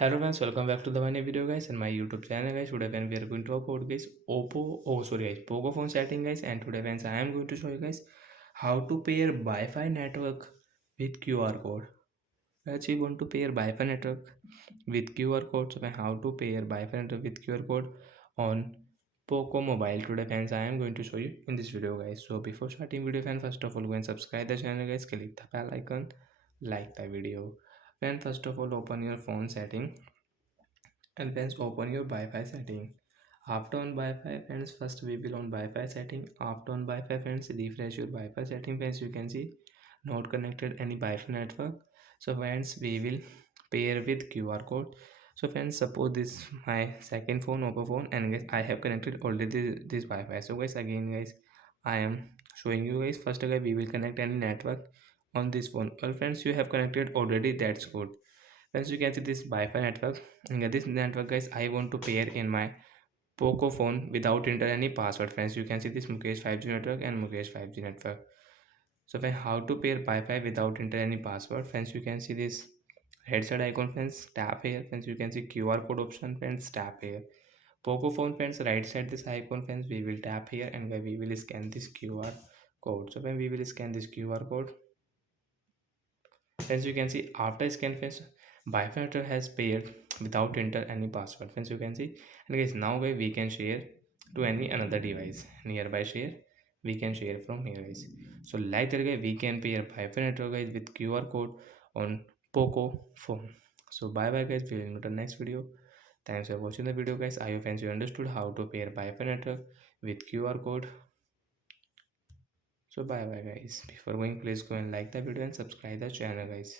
Hello friends, welcome back to the my new video guys and my YouTube channel guys. Today when we are going to talk about guys Poco phone setting guys, and today friends I am going to show you guys how to pair Wi-Fi network with QR code. Guys, you want to pair Wi-Fi network with QR code. So how to pair Wi-Fi network with QR code on Poco mobile. Today friends I am going to show you in this video guys. So before starting video friends, first of all go and subscribe the channel guys, click the bell icon, like the video. Then first of all open your phone setting and friends open your Wi-Fi setting. After on Wi-Fi friends, first we will on Wi-Fi setting. After on Wi-Fi friends, refresh your Wi-Fi setting friends. You can see not connected any Wi-Fi network. So friends, we will pair with QR code. So friends, suppose this my second phone, Oppo phone, and guys I have connected already this Wi-Fi. So guys again guys I am showing you guys. First guys we will connect any network on this phone. Well friends, you have connected already, that's good. Friends, you can see this Wi-Fi network. This network guys I want to pair in my Poco phone without enter any password. Friends, you can see this Mukesh 5G network and Mukesh 5G network. So friends, how to pair Wi-Fi without enter any password? Friends, you can see this headset icon friends, tap here. Friends, you can see QR code option friends, tap here. Poco phone friends, right side this icon friends, we will tap here and we will scan this QR code. So when we will scan this QR code, as you can see after scan face bifurcator has paired without enter any password friends, you can see. And guys now guys we can share to any another device nearby share, we can share from here guys. So like that guys we can pair bifurcator guys with QR code on Poco phone. So bye bye guys, we will meet in the next video. Thanks for watching the video guys. I hope fans you understood how to pair bifurcator with QR code. So bye bye guys, before going please go and like the video and subscribe the channel guys.